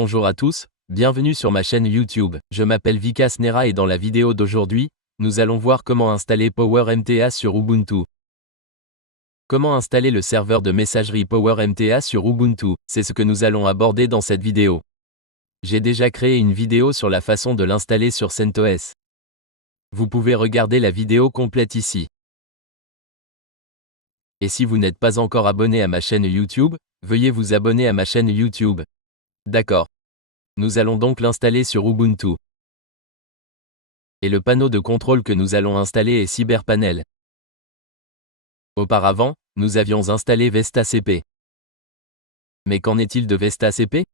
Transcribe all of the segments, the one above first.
Bonjour à tous, bienvenue sur ma chaîne YouTube. Je m'appelle Vikas Nera et dans la vidéo d'aujourd'hui, nous allons voir comment installer PowerMTA sur Ubuntu. Comment installer le serveur de messagerie PowerMTA sur Ubuntu, c'est ce que nous allons aborder dans cette vidéo. J'ai déjà créé une vidéo sur la façon de l'installer sur CentOS. Vous pouvez regarder la vidéo complète ici. Et si vous n'êtes pas encore abonné à ma chaîne YouTube, veuillez vous abonner à ma chaîne YouTube. D'accord. Nous allons donc l'installer sur Ubuntu. Et le panneau de contrôle que nous allons installer est CyberPanel. Auparavant, nous avions installé VestaCP. Mais qu'en est-il de VestaCP?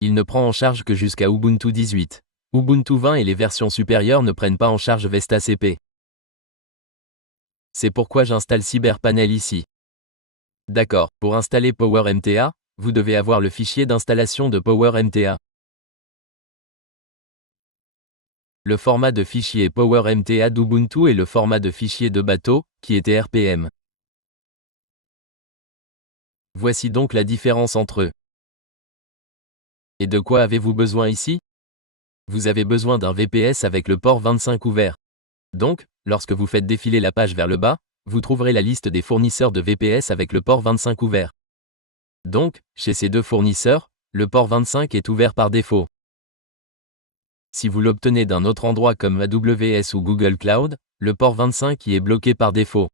Il ne prend en charge que jusqu'à Ubuntu 18. Ubuntu 20 et les versions supérieures ne prennent pas en charge VestaCP. C'est pourquoi j'installe CyberPanel ici. D'accord, pour installer PowerMTA, vous devez avoir le fichier d'installation de PowerMTA. Le format de fichier PowerMTA d'Ubuntu est le format de fichier de bateau, qui était RPM. Voici donc la différence entre eux. Et de quoi avez-vous besoin ici? Vous avez besoin d'un VPS avec le port 25 ouvert. Donc, lorsque vous faites défiler la page vers le bas, vous trouverez la liste des fournisseurs de VPS avec le port 25 ouvert. Donc, chez ces deux fournisseurs, le port 25 est ouvert par défaut. Si vous l'obtenez d'un autre endroit comme AWS ou Google Cloud, le port 25 y est bloqué par défaut.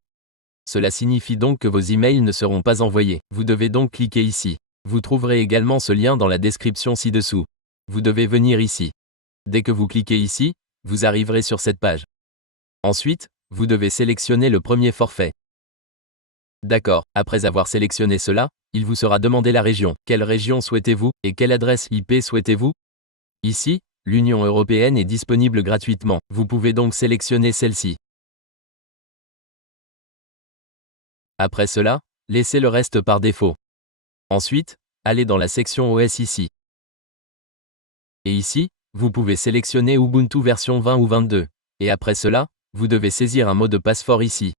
Cela signifie donc que vos emails ne seront pas envoyés. Vous devez donc cliquer ici. Vous trouverez également ce lien dans la description ci-dessous. Vous devez venir ici. Dès que vous cliquez ici, vous arriverez sur cette page. Ensuite, vous devez sélectionner le premier forfait. D'accord, après avoir sélectionné cela, il vous sera demandé la région. Quelle région souhaitez-vous et quelle adresse IP souhaitez-vous? Ici, l'Union européenne est disponible gratuitement. Vous pouvez donc sélectionner celle-ci. Après cela, laissez le reste par défaut. Ensuite, allez dans la section OS ici. Et ici, vous pouvez sélectionner Ubuntu version 20 ou 22. Et après cela, vous devez saisir un mot de passe fort ici.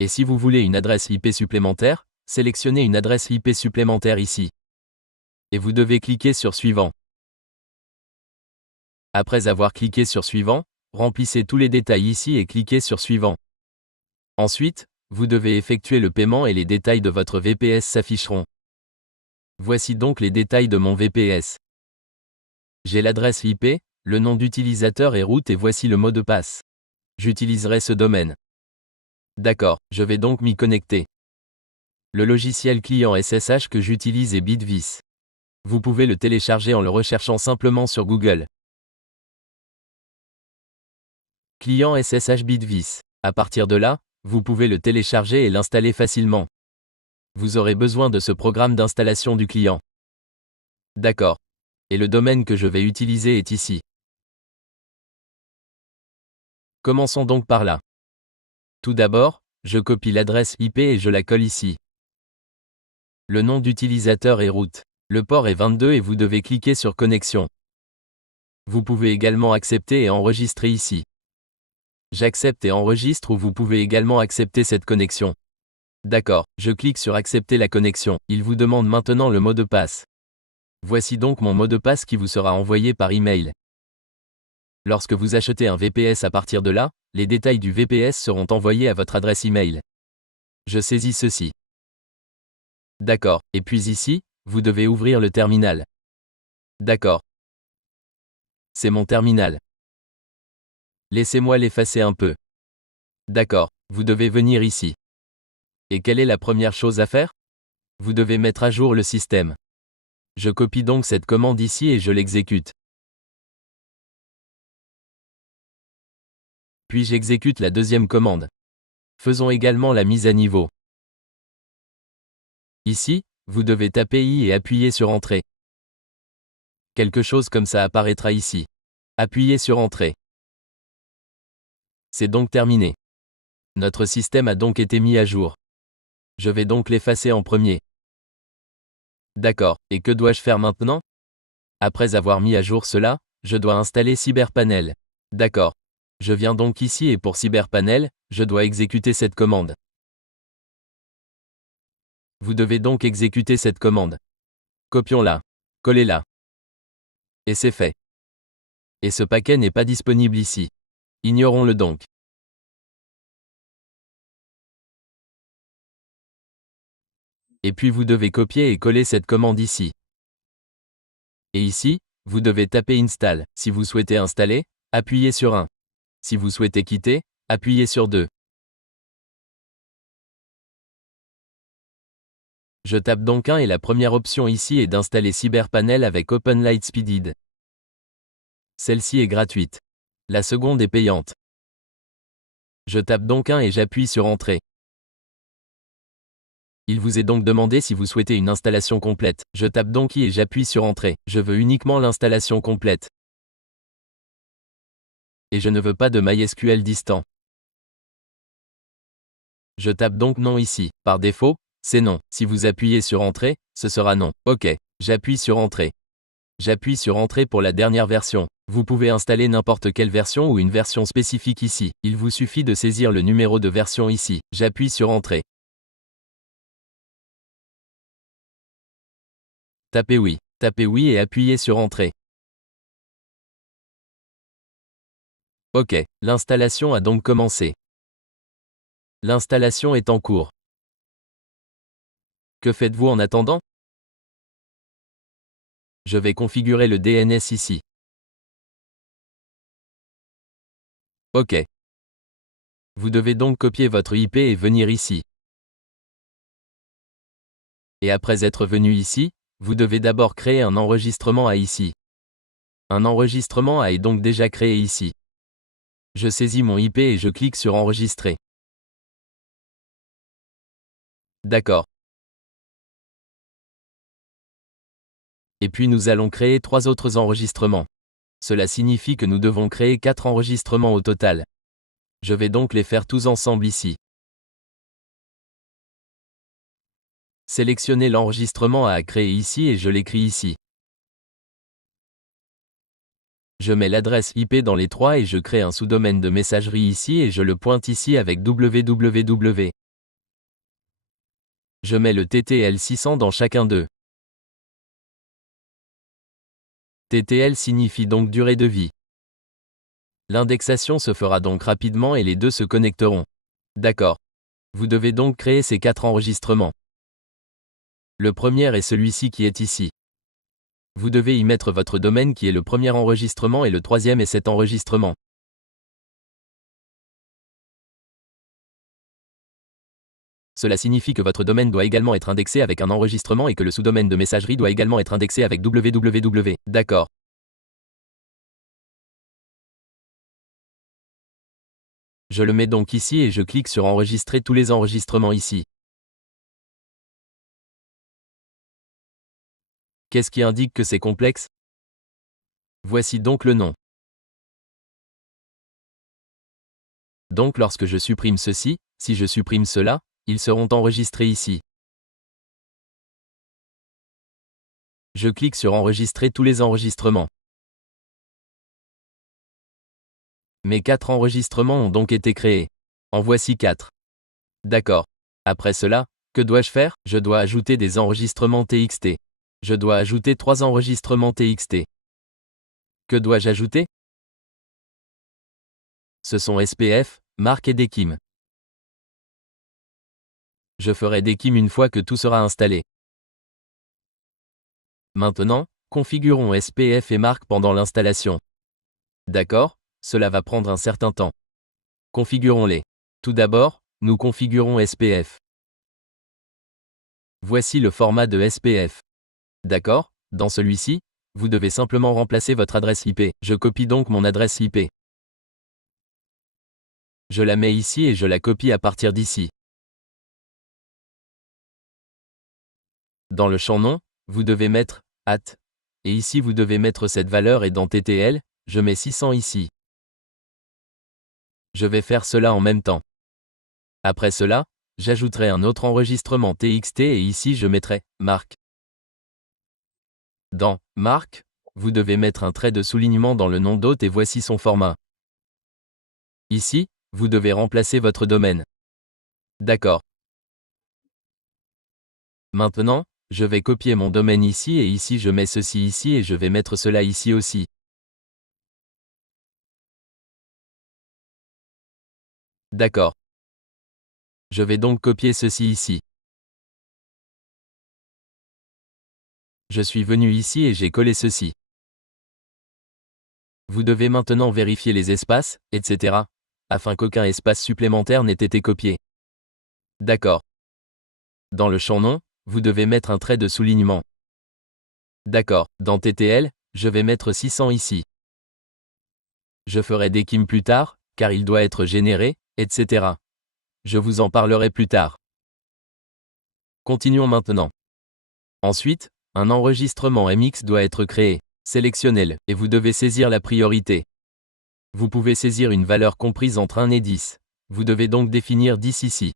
Et si vous voulez une adresse IP supplémentaire, sélectionnez une adresse IP supplémentaire ici. Et vous devez cliquer sur Suivant. Après avoir cliqué sur Suivant, remplissez tous les détails ici et cliquez sur Suivant. Ensuite, vous devez effectuer le paiement et les détails de votre VPS s'afficheront. Voici donc les détails de mon VPS. J'ai l'adresse IP, le nom d'utilisateur et route et voici le mot de passe. J'utiliserai ce domaine. D'accord, je vais donc m'y connecter. Le logiciel client SSH que j'utilise est Bitvis. Vous pouvez le télécharger en le recherchant simplement sur Google. Client SSH Bitvis. À partir de là, vous pouvez le télécharger et l'installer facilement. Vous aurez besoin de ce programme d'installation du client. D'accord. Et le domaine que je vais utiliser est ici. Commençons donc par là. Tout d'abord, je copie l'adresse IP et je la colle ici. Le nom d'utilisateur et route. Le port est 22 et vous devez cliquer sur Connexion. Vous pouvez également accepter et enregistrer ici. J'accepte et enregistre ou vous pouvez également accepter cette connexion. D'accord, je clique sur Accepter la connexion. Il vous demande maintenant le mot de passe. Voici donc mon mot de passe qui vous sera envoyé par email. Lorsque vous achetez un VPS à partir de là, les détails du VPS seront envoyés à votre adresse email. Je saisis ceci. D'accord, et puis ici, vous devez ouvrir le terminal. D'accord. C'est mon terminal. Laissez-moi l'effacer un peu. D'accord, vous devez venir ici. Et quelle est la première chose à faire? Vous devez mettre à jour le système. Je copie donc cette commande ici et je l'exécute. Puis j'exécute la deuxième commande. Faisons également la mise à niveau. Ici, vous devez taper I et appuyer sur Entrée. Quelque chose comme ça apparaîtra ici. Appuyez sur Entrée. C'est donc terminé. Notre système a donc été mis à jour. Je vais donc l'effacer en premier. D'accord, et que dois-je faire maintenant? Après avoir mis à jour cela, je dois installer CyberPanel. D'accord. Je viens donc ici et pour CyberPanel, je dois exécuter cette commande. Vous devez donc exécuter cette commande. Copions-la. collez-la. Et c'est fait. Et ce paquet n'est pas disponible ici. Ignorons-le donc. Et puis vous devez copier et coller cette commande ici. Et ici, vous devez taper Install. Si vous souhaitez installer, appuyez sur 1. Si vous souhaitez quitter, appuyez sur 2. Je tape donc 1 et la première option ici est d'installer CyberPanel avec Open Lightspeed. Celle-ci est gratuite. La seconde est payante. Je tape donc 1 et j'appuie sur Entrée. Il vous est donc demandé si vous souhaitez une installation complète. Je tape donc I et j'appuie sur Entrée. Je veux uniquement l'installation complète. Et je ne veux pas de MySQL distant. Je tape donc non ici. Par défaut, c'est non. Si vous appuyez sur Entrée, ce sera non. OK. J'appuie sur Entrée. J'appuie sur Entrée pour la dernière version. Vous pouvez installer n'importe quelle version ou une version spécifique ici. Il vous suffit de saisir le numéro de version ici. J'appuie sur Entrée. Tapez oui. Tapez oui et appuyez sur Entrée. OK. L'installation a donc commencé. L'installation est en cours. Que faites-vous en attendant? Je vais configurer le DNS ici. OK. Vous devez donc copier votre IP et venir ici. Et après être venu ici, vous devez d'abord créer un enregistrement à ici. Un enregistrement à est donc déjà créé ici. Je saisis mon IP et je clique sur Enregistrer. D'accord. Et puis nous allons créer 3 autres enregistrements. Cela signifie que nous devons créer 4 enregistrements au total. Je vais donc les faire tous ensemble ici. Sélectionnez l'enregistrement à créer ici et je l'écris ici. Je mets l'adresse IP dans les 3 et je crée un sous-domaine de messagerie ici et je le pointe ici avec www. Je mets le TTL 600 dans chacun d'eux. TTL signifie donc durée de vie. L'indexation se fera donc rapidement et les deux se connecteront. D'accord. Vous devez donc créer ces 4 enregistrements. Le premier est celui-ci qui est ici. Vous devez y mettre votre domaine qui est le premier enregistrement et le troisième est cet enregistrement. Cela signifie que votre domaine doit également être indexé avec un enregistrement et que le sous-domaine de messagerie doit également être indexé avec www. D'accord. Je le mets donc ici et je clique sur enregistrer tous les enregistrements ici. Qu'est-ce qui indique que c'est complexe? Voici donc le nom. Donc lorsque je supprime ceci, si je supprime cela, ils seront enregistrés ici. Je clique sur enregistrer tous les enregistrements. Mes 4 enregistrements ont donc été créés. En voici 4. D'accord. Après cela, que dois-je faire? Je dois ajouter des enregistrements TXT. Je dois ajouter 3 enregistrements TXT. Que dois-je ajouter? Ce sont SPF, Marc et Dekim. Je ferai Dekim une fois que tout sera installé. Maintenant, configurons SPF et Marc pendant l'installation. D'accord, cela va prendre un certain temps. Configurons-les. Tout d'abord, nous configurons SPF. Voici le format de SPF. D'accord, dans celui-ci, vous devez simplement remplacer votre adresse IP. Je copie donc mon adresse IP. Je la mets ici et je la copie à partir d'ici. Dans le champ nom, vous devez mettre @ et ici vous devez mettre cette valeur et dans TTL, je mets 600 ici. Je vais faire cela en même temps. Après cela, j'ajouterai un autre enregistrement TXT et ici je mettrai Marc. Dans Marc, vous devez mettre un trait de soulignement dans le nom d'hôte et voici son format. Ici, vous devez remplacer votre domaine. D'accord. Maintenant, je vais copier mon domaine ici et ici je mets ceci ici et je vais mettre cela ici aussi. D'accord. Je vais donc copier ceci ici. Je suis venu ici et j'ai collé ceci. Vous devez maintenant vérifier les espaces, etc., afin qu'aucun espace supplémentaire n'ait été copié. D'accord. Dans le champ nom, vous devez mettre un trait de soulignement. D'accord. Dans TTL, je vais mettre 600 ici. Je ferai des KIM plus tard, car il doit être généré, etc. Je vous en parlerai plus tard. Continuons maintenant. Ensuite, un enregistrement MX doit être créé. Sélectionnez-le, et vous devez saisir la priorité. Vous pouvez saisir une valeur comprise entre 1 et 10. Vous devez donc définir 10 ici.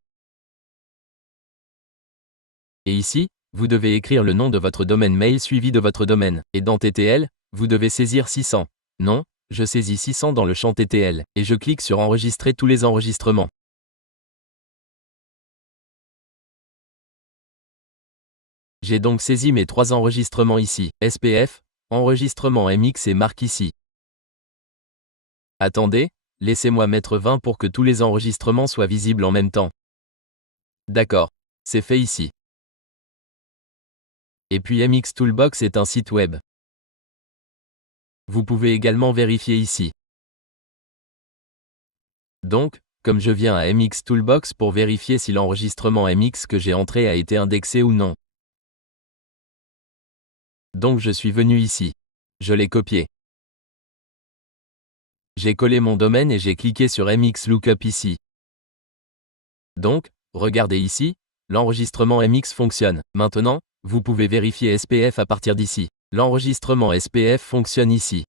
Et ici, vous devez écrire le nom de votre domaine mail suivi de votre domaine. Et dans TTL, vous devez saisir 600. Non, je saisis 600 dans le champ TTL, et je clique sur Enregistrer tous les enregistrements. J'ai donc saisi mes 3 enregistrements ici. SPF, enregistrement MX et marque ici. Attendez, laissez-moi mettre 20 pour que tous les enregistrements soient visibles en même temps. D'accord, c'est fait ici. Et puis MX Toolbox est un site web. Vous pouvez également vérifier ici. Donc, comme je viens à MX Toolbox pour vérifier si l'enregistrement MX que j'ai entré a été indexé ou non. Donc je suis venu ici. Je l'ai copié. J'ai collé mon domaine et j'ai cliqué sur MX Lookup ici. Donc, regardez ici, l'enregistrement MX fonctionne. Maintenant, vous pouvez vérifier SPF à partir d'ici. L'enregistrement SPF fonctionne ici.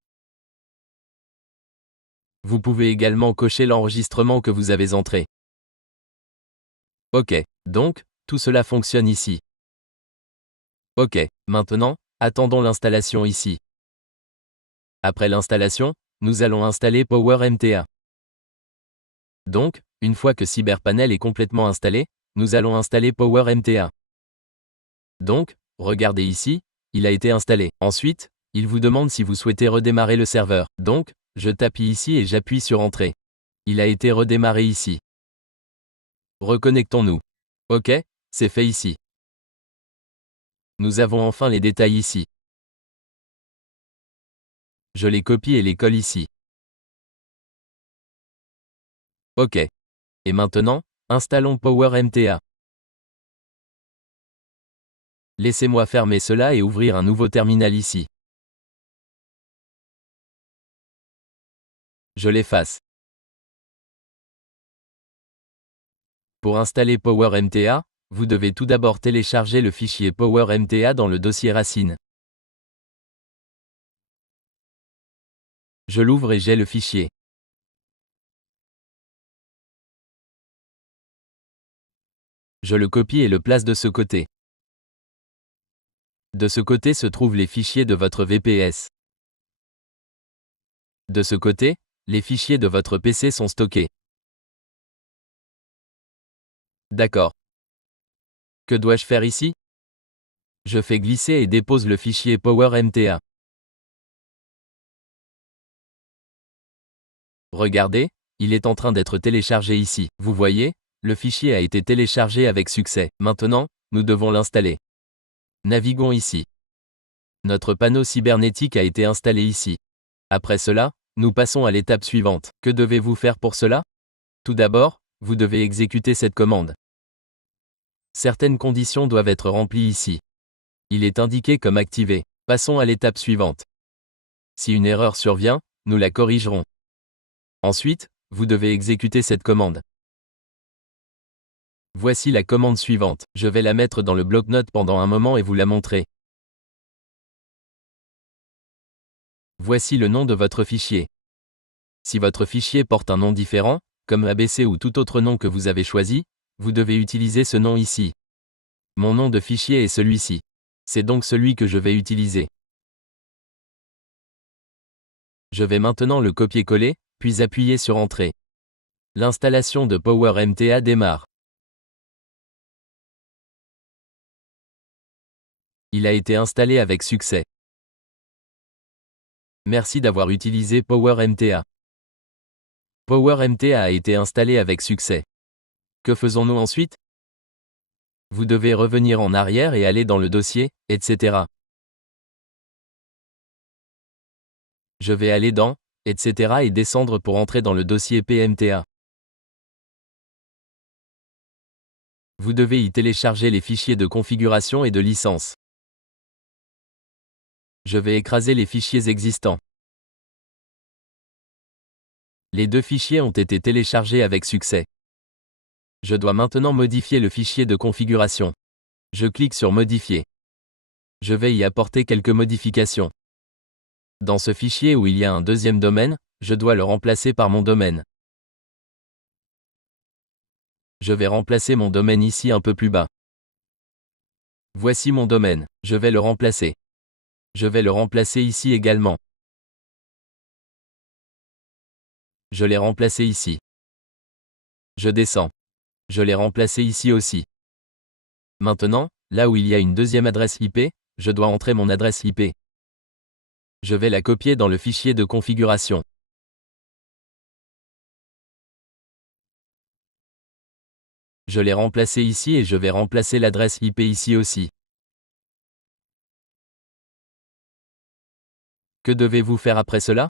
Vous pouvez également cocher l'enregistrement que vous avez entré. OK, donc, tout cela fonctionne ici. OK, maintenant, attendons l'installation ici. Après l'installation, nous allons installer Power MTA. Donc, une fois que CyberPanel est complètement installé, nous allons installer Power MTA. Donc, regardez ici, il a été installé. Ensuite, il vous demande si vous souhaitez redémarrer le serveur. Donc, je tape ici et j'appuie sur Entrée. Il a été redémarré ici. Reconnectons-nous. OK, c'est fait ici. Nous avons enfin les détails ici. Je les copie et les colle ici. OK. Et maintenant, installons Power MTA. Laissez-moi fermer cela et ouvrir un nouveau terminal ici. Je l'efface. Pour installer Power MTA, vous devez tout d'abord télécharger le fichier Power MTA dans le dossier racine. Je l'ouvre et j'ai le fichier. Je le copie et le place de ce côté. De ce côté se trouvent les fichiers de votre VPS. De ce côté, les fichiers de votre PC sont stockés. D'accord. Que dois-je faire ici? Je fais glisser et dépose le fichier Power MTA. Regardez, il est en train d'être téléchargé ici. Vous voyez, le fichier a été téléchargé avec succès. Maintenant, nous devons l'installer. Naviguons ici. Notre panneau cybernétique a été installé ici. Après cela, nous passons à l'étape suivante. Que devez-vous faire pour cela? Tout d'abord, vous devez exécuter cette commande. Certaines conditions doivent être remplies ici. Il est indiqué comme activé. Passons à l'étape suivante. Si une erreur survient, nous la corrigerons. Ensuite, vous devez exécuter cette commande. Voici la commande suivante. Je vais la mettre dans le bloc-notes pendant un moment et vous la montrer. Voici le nom de votre fichier. Si votre fichier porte un nom différent, comme ABC ou tout autre nom que vous avez choisi, vous devez utiliser ce nom ici. Mon nom de fichier est celui-ci. C'est donc celui que je vais utiliser. Je vais maintenant le copier-coller, puis appuyer sur Entrée. L'installation de Power MTA démarre. Il a été installé avec succès. Merci d'avoir utilisé PowerMTA. PowerMTA a été installé avec succès. Que faisons-nous ensuite? Vous devez revenir en arrière et aller dans le dossier, etc. Je vais aller dans, etc. et descendre pour entrer dans le dossier PMTA. Vous devez y télécharger les fichiers de configuration et de licence. Je vais écraser les fichiers existants. Les deux fichiers ont été téléchargés avec succès. Je dois maintenant modifier le fichier de configuration. Je clique sur Modifier. Je vais y apporter quelques modifications. Dans ce fichier où il y a un deuxième domaine, je dois le remplacer par mon domaine. Je vais remplacer mon domaine ici un peu plus bas. Voici mon domaine, je vais le remplacer. Je vais le remplacer ici également. Je l'ai remplacé ici. Je descends. Je l'ai remplacé ici aussi. Maintenant, là où il y a une deuxième adresse IP, je dois entrer mon adresse IP. Je vais la copier dans le fichier de configuration. Je l'ai remplacé ici et je vais remplacer l'adresse IP ici aussi. Que devez-vous faire après cela?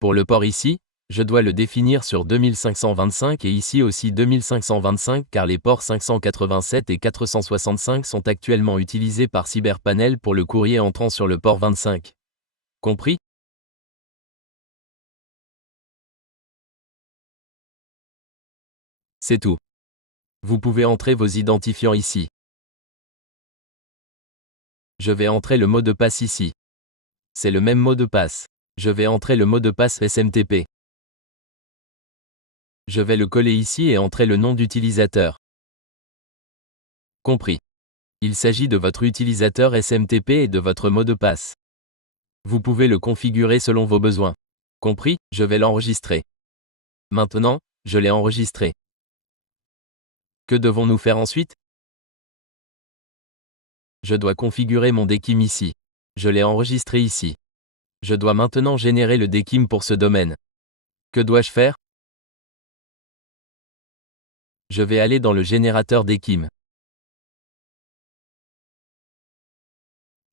Pour le port ici, je dois le définir sur 2525 et ici aussi 2525 car les ports 587 et 465 sont actuellement utilisés par Cyberpanel pour le courrier entrant sur le port 25. Compris? C'est tout. Vous pouvez entrer vos identifiants ici. Je vais entrer le mot de passe ici. C'est le même mot de passe. Je vais entrer le mot de passe SMTP. Je vais le coller ici et entrer le nom d'utilisateur. Compris. Il s'agit de votre utilisateur SMTP et de votre mot de passe. Vous pouvez le configurer selon vos besoins. Compris? Je vais l'enregistrer. Maintenant, je l'ai enregistré. Que devons-nous faire ensuite? Je dois configurer mon DKIM ici. Je l'ai enregistré ici. Je dois maintenant générer le DKIM pour ce domaine. Que dois-je faire? Je vais aller dans le générateur DKIM.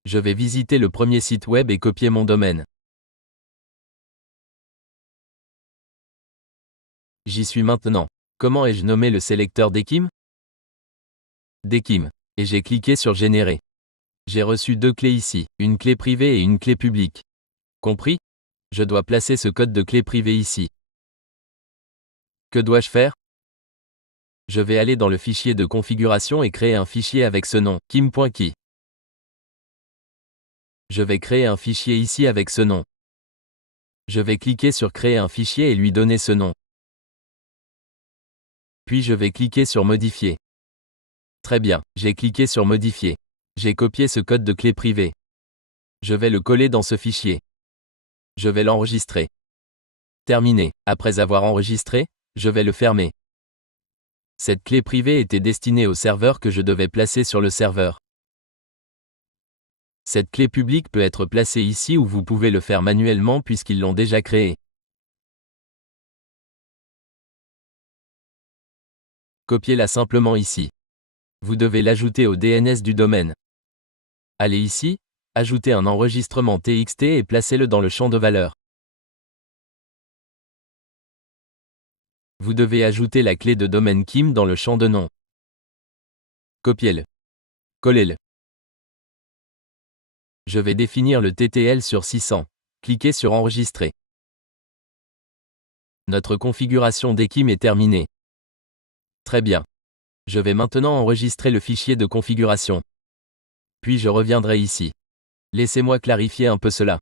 Je vais visiter le premier site web et copier mon domaine. J'y suis maintenant. Comment ai-je nommé le sélecteur DKIM? DKIM. Et j'ai cliqué sur Générer. J'ai reçu deux clés ici, une clé privée et une clé publique. Compris? Je dois placer ce code de clé privée ici. Que dois-je faire? Je vais aller dans le fichier de configuration et créer un fichier avec ce nom, kim.key. Je vais créer un fichier ici avec ce nom. Je vais cliquer sur Créer un fichier et lui donner ce nom. Puis je vais cliquer sur Modifier. Très bien, j'ai cliqué sur Modifier. J'ai copié ce code de clé privée. Je vais le coller dans ce fichier. Je vais l'enregistrer. Terminé. Après avoir enregistré, je vais le fermer. Cette clé privée était destinée au serveur que je devais placer sur le serveur. Cette clé publique peut être placée ici ou vous pouvez le faire manuellement puisqu'ils l'ont déjà créée. Copiez-la simplement ici. Vous devez l'ajouter au DNS du domaine. Allez ici, ajoutez un enregistrement TXT et placez-le dans le champ de valeur. Vous devez ajouter la clé de domaine KIM dans le champ de nom. Copiez-le. Collez-le. Je vais définir le TTL sur 600. Cliquez sur Enregistrer. Notre configuration d'EKIM est terminée. Très bien. Je vais maintenant enregistrer le fichier de configuration. Puis je reviendrai ici. Laissez-moi clarifier un peu cela.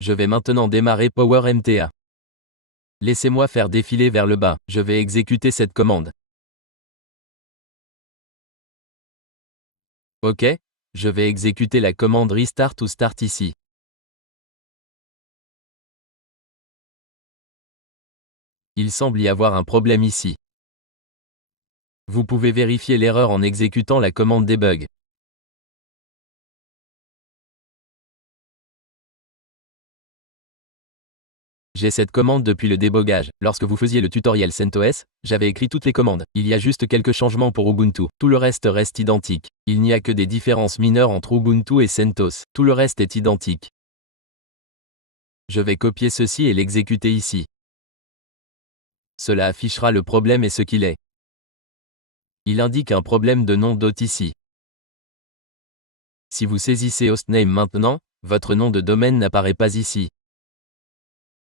Je vais maintenant démarrer PowerMTA. Laissez-moi faire défiler vers le bas. Je vais exécuter cette commande. OK, je vais exécuter la commande Restart ou Start ici. Il semble y avoir un problème ici. Vous pouvez vérifier l'erreur en exécutant la commande debug. J'ai cette commande depuis le débogage. Lorsque vous faisiez le tutoriel CentOS, j'avais écrit toutes les commandes. Il y a juste quelques changements pour Ubuntu. Tout le reste reste identique. Il n'y a que des différences mineures entre Ubuntu et CentOS. Tout le reste est identique. Je vais copier ceci et l'exécuter ici. Cela affichera le problème et ce qu'il est. Il indique un problème de nom d'hôte ici. Si vous saisissez hostname maintenant, votre nom de domaine n'apparaît pas ici.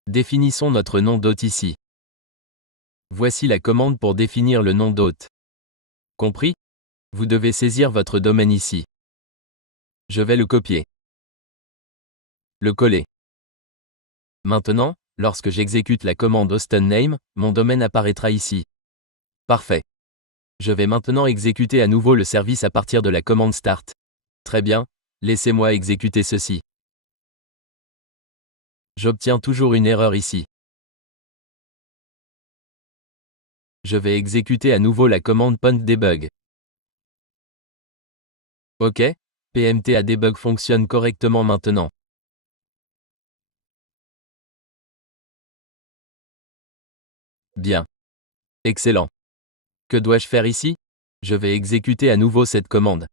Définissons notre nom d'hôte ici. Voici la commande pour définir le nom d'hôte. Compris? Vous devez saisir votre domaine ici. Je vais le copier. Le coller. Maintenant, lorsque j'exécute la commande hostname, mon domaine apparaîtra ici. Parfait. Je vais maintenant exécuter à nouveau le service à partir de la commande start. Très bien, laissez-moi exécuter ceci. J'obtiens toujours une erreur ici. Je vais exécuter à nouveau la commande .debug. OK, PMTA debug fonctionne correctement maintenant. Bien. Excellent. Que dois-je faire ici? Je vais exécuter à nouveau cette commande.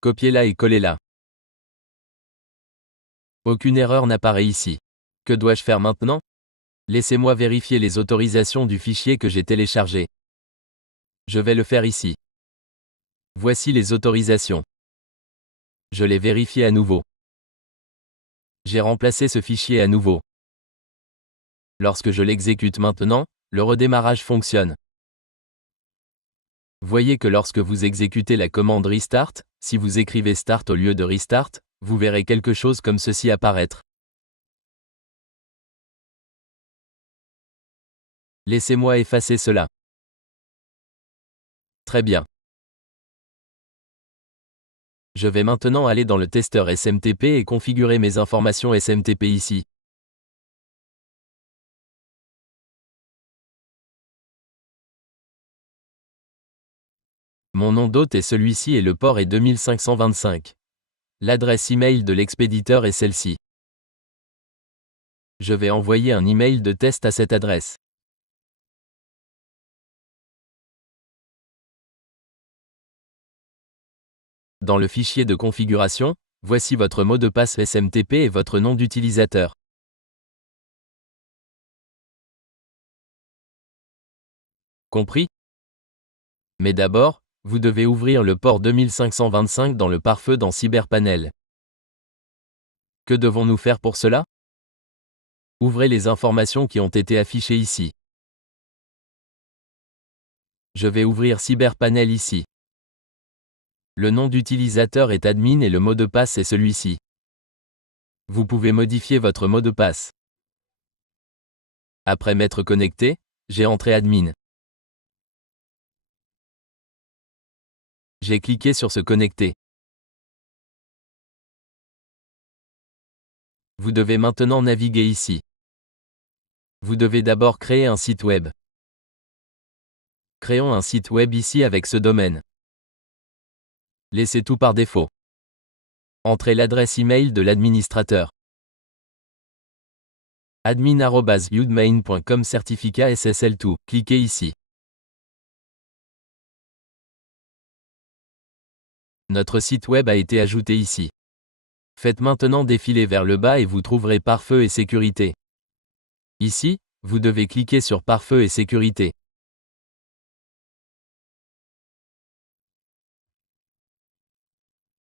Copiez-la et collez-la. Aucune erreur n'apparaît ici. Que dois-je faire maintenant? Laissez-moi vérifier les autorisations du fichier que j'ai téléchargé. Je vais le faire ici. Voici les autorisations. Je les vérifie à nouveau. J'ai remplacé ce fichier à nouveau. Lorsque je l'exécute maintenant, le redémarrage fonctionne. Voyez que lorsque vous exécutez la commande restart, si vous écrivez start au lieu de restart, vous verrez quelque chose comme ceci apparaître. Laissez-moi effacer cela. Très bien. Je vais maintenant aller dans le testeur SMTP et configurer mes informations SMTP ici. Mon nom d'hôte est celui-ci et le port est 2525. L'adresse email de l'expéditeur est celle-ci. Je vais envoyer un email de test à cette adresse. Dans le fichier de configuration, voici votre mot de passe SMTP et votre nom d'utilisateur. Compris? Mais d'abord, vous devez ouvrir le port 2525 dans le pare-feu dans CyberPanel. Que devons-nous faire pour cela? Ouvrez les informations qui ont été affichées ici. Je vais ouvrir CyberPanel ici. Le nom d'utilisateur est admin et le mot de passe est celui-ci. Vous pouvez modifier votre mot de passe. Après m'être connecté, j'ai entré admin. J'ai cliqué sur se connecter. Vous devez maintenant naviguer ici. Vous devez d'abord créer un site web. Créons un site web ici avec ce domaine. Laissez tout par défaut. Entrez l'adresse email de l'administrateur. admin@udmain.com certificat SSL2. Cliquez ici. Notre site web a été ajouté ici. Faites maintenant défiler vers le bas et vous trouverez pare-feu et sécurité. Ici, vous devez cliquer sur pare-feu et sécurité.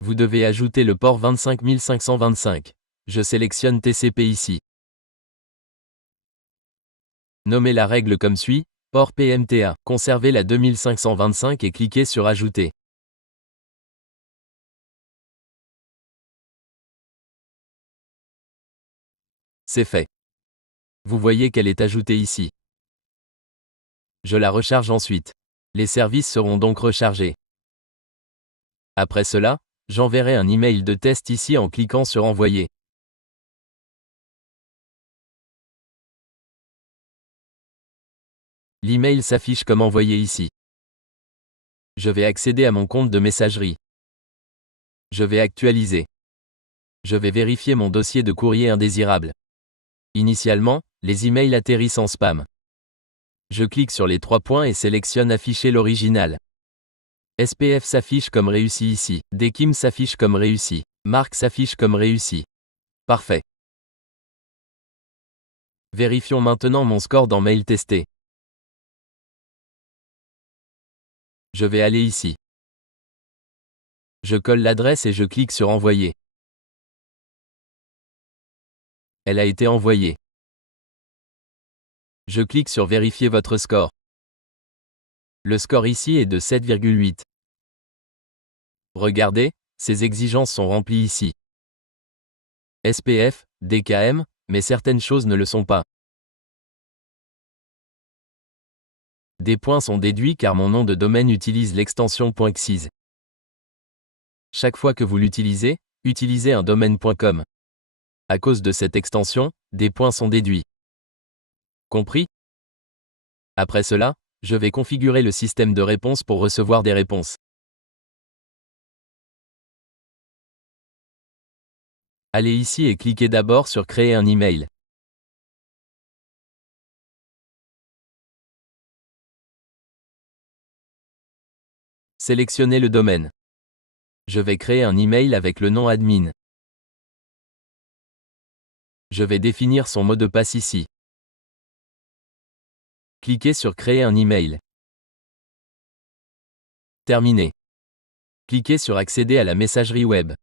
Vous devez ajouter le port 25525. Je sélectionne TCP ici. Nommez la règle comme suit, port PMTA. Conservez la 2525 et cliquez sur Ajouter. C'est fait. Vous voyez qu'elle est ajoutée ici. Je la recharge ensuite. Les services seront donc rechargés. Après cela, j'enverrai un email de test ici en cliquant sur Envoyer. L'email s'affiche comme envoyé ici. Je vais accéder à mon compte de messagerie. Je vais actualiser. Je vais vérifier mon dossier de courrier indésirable. Initialement, les emails atterrissent en spam. Je clique sur les 3 points et sélectionne Afficher l'original. SPF s'affiche comme réussi ici. DKIM s'affiche comme réussi. Marque s'affiche comme réussi. Parfait. Vérifions maintenant mon score dans Mail testé. Je vais aller ici. Je colle l'adresse et je clique sur Envoyer. Elle a été envoyée. Je clique sur Vérifier votre score. Le score ici est de 7,8. Regardez, ces exigences sont remplies ici. SPF, DKM, mais certaines choses ne le sont pas. Des points sont déduits car mon nom de domaine utilise l'extension .xyz. Chaque fois que vous l'utilisez, utilisez un domaine.com. À cause de cette extension, des points sont déduits. Compris? Après cela, je vais configurer le système de réponse pour recevoir des réponses. Allez ici et cliquez d'abord sur Créer un email. Sélectionnez le domaine. Je vais créer un email avec le nom admin. Je vais définir son mot de passe ici. Cliquez sur Créer un email. Terminé. Cliquez sur Accéder à la messagerie web.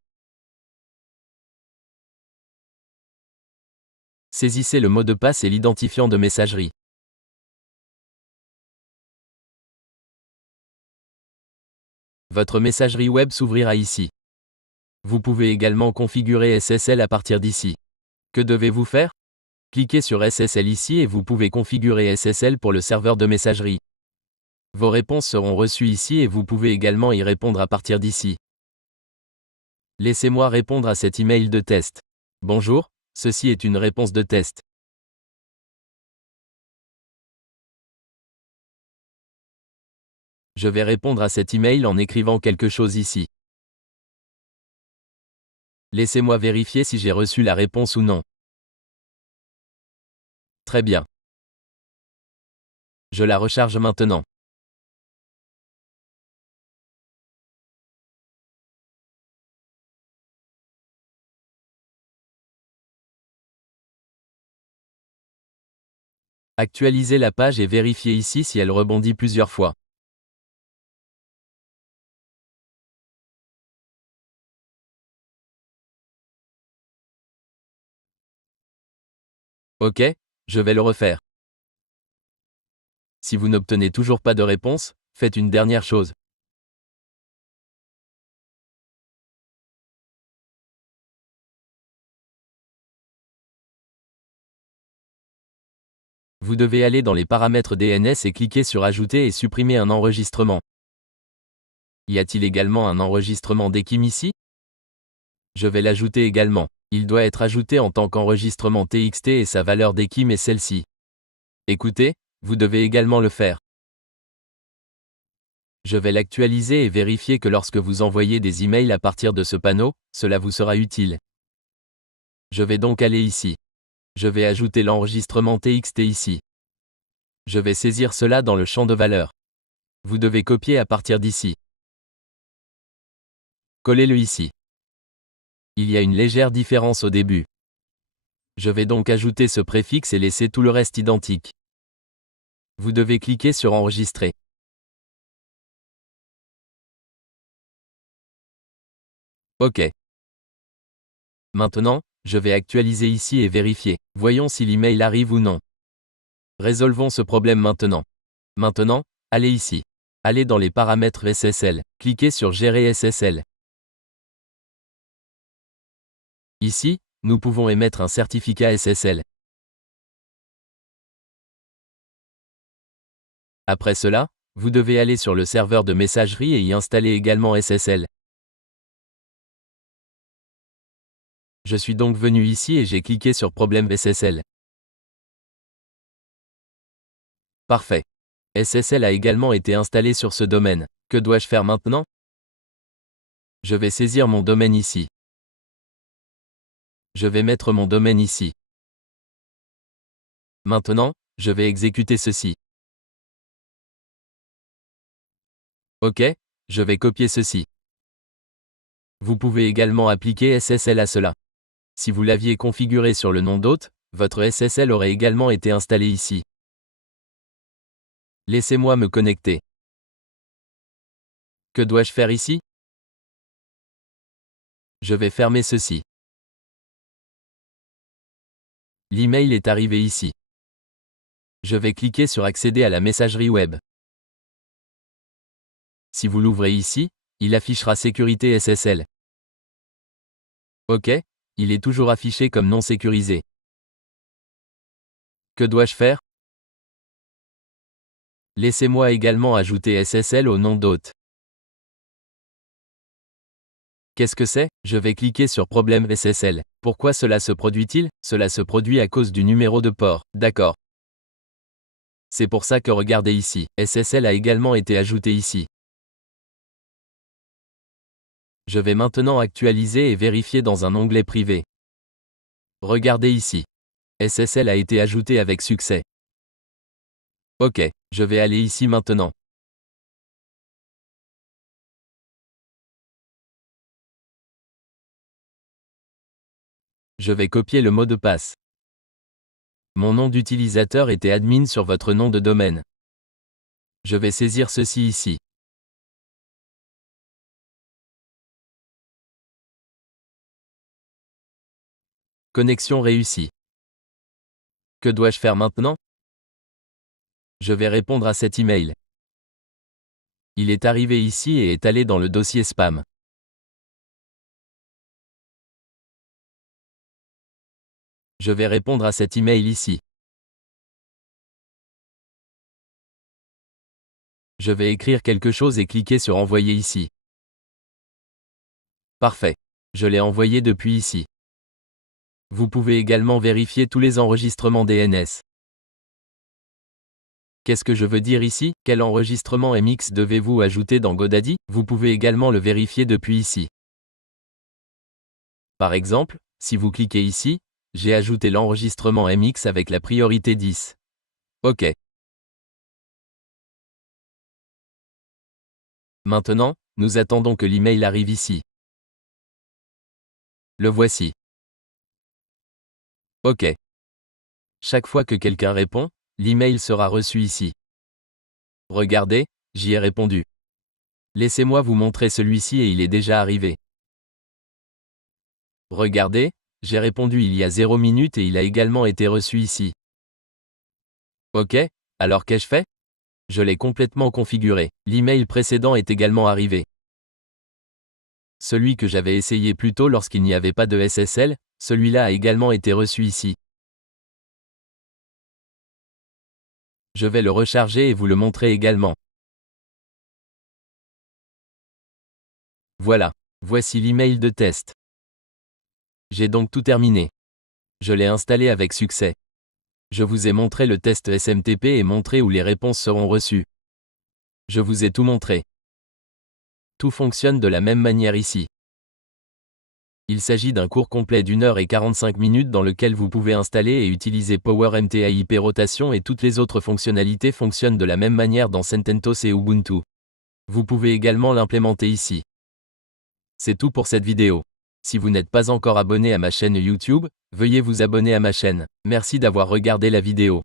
Saisissez le mot de passe et l'identifiant de messagerie. Votre messagerie web s'ouvrira ici. Vous pouvez également configurer SSL à partir d'ici. Que devez-vous faire? Cliquez sur SSL ici et vous pouvez configurer SSL pour le serveur de messagerie. Vos réponses seront reçues ici et vous pouvez également y répondre à partir d'ici. Laissez-moi répondre à cet email de test. Bonjour, ceci est une réponse de test. Je vais répondre à cet email en écrivant quelque chose ici. Laissez-moi vérifier si j'ai reçu la réponse ou non. Très bien. Je la recharge maintenant. Actualisez la page et vérifiez ici si elle rebondit plusieurs fois. Ok, je vais le refaire. Si vous n'obtenez toujours pas de réponse, faites une dernière chose. Vous devez aller dans les paramètres DNS et cliquer sur Ajouter et supprimer un enregistrement. Y a-t-il également un enregistrement DKIM ici? Je vais l'ajouter également. Il doit être ajouté en tant qu'enregistrement TXT et sa valeur DKIM est celle-ci. Écoutez, vous devez également le faire. Je vais l'actualiser et vérifier que lorsque vous envoyez des emails à partir de ce panneau, cela vous sera utile. Je vais donc aller ici. Je vais ajouter l'enregistrement TXT ici. Je vais saisir cela dans le champ de valeur. Vous devez copier à partir d'ici. Collez-le ici. Il y a une légère différence au début. Je vais donc ajouter ce préfixe et laisser tout le reste identique. Vous devez cliquer sur Enregistrer. OK. Maintenant, je vais actualiser ici et vérifier. Voyons si l'email arrive ou non. Résolvons ce problème maintenant. Maintenant, allez ici. Allez dans les paramètres SSL. Cliquez sur Gérer SSL. Ici, nous pouvons émettre un certificat SSL. Après cela, vous devez aller sur le serveur de messagerie et y installer également SSL. Je suis donc venu ici et j'ai cliqué sur Problème SSL. Parfait. SSL a également été installé sur ce domaine. Que dois-je faire maintenant? Je vais saisir mon domaine ici. Je vais mettre mon domaine ici. Maintenant, je vais exécuter ceci. OK, je vais copier ceci. Vous pouvez également appliquer SSL à cela. Si vous l'aviez configuré sur le nom d'hôte, votre SSL aurait également été installé ici. Laissez-moi me connecter. Que dois-je faire ici? Je vais fermer ceci. L'email est arrivé ici. Je vais cliquer sur accéder à la messagerie web. Si vous l'ouvrez ici, il affichera sécurité SSL. OK, il est toujours affiché comme non sécurisé. Que dois-je faire? Laissez-moi également ajouter SSL au nom d'hôte. Qu'est-ce que c'est? Je vais cliquer sur Problème SSL. Pourquoi cela se produit-il? Cela se produit à cause du numéro de port. D'accord. C'est pour ça que regardez ici. SSL a également été ajouté ici. Je vais maintenant actualiser et vérifier dans un onglet privé. Regardez ici. SSL a été ajouté avec succès. OK, je vais aller ici maintenant. Je vais copier le mot de passe. Mon nom d'utilisateur était admin sur votre nom de domaine. Je vais saisir ceci ici. Connexion réussie. Que dois-je faire maintenant? Je vais répondre à cet email. Il est arrivé ici et est allé dans le dossier spam. Je vais répondre à cet email ici. Je vais écrire quelque chose et cliquer sur envoyer ici. Parfait. Je l'ai envoyé depuis ici. Vous pouvez également vérifier tous les enregistrements DNS. Qu'est-ce que je veux dire ici? Quel enregistrement MX devez-vous ajouter dans GoDaddy? Vous pouvez également le vérifier depuis ici. Par exemple, si vous cliquez ici, j'ai ajouté l'enregistrement MX avec la priorité 10. OK. Maintenant, nous attendons que l'email arrive ici. Le voici. OK. Chaque fois que quelqu'un répond, l'email sera reçu ici. Regardez, j'y ai répondu. Laissez-moi vous montrer celui-ci et il est déjà arrivé. Regardez, j'ai répondu il y a 0 minutes et il a également été reçu ici. OK, alors qu'ai-je fait? Je l'ai complètement configuré. L'email précédent est également arrivé. Celui que j'avais essayé plus tôt lorsqu'il n'y avait pas de SSL, celui-là a également été reçu ici. Je vais le recharger et vous le montrer également. Voilà, voici l'email de test. J'ai donc tout terminé. Je l'ai installé avec succès. Je vous ai montré le test SMTP et montré où les réponses seront reçues. Je vous ai tout montré. Tout fonctionne de la même manière ici. Il s'agit d'un cours complet d'1h45 dans lequel vous pouvez installer et utiliser PowerMTI IP rotation et toutes les autres fonctionnalités fonctionnent de la même manière dans CentOS et Ubuntu. Vous pouvez également l'implémenter ici. C'est tout pour cette vidéo. Si vous n'êtes pas encore abonné à ma chaîne YouTube, veuillez vous abonner à ma chaîne. Merci d'avoir regardé la vidéo.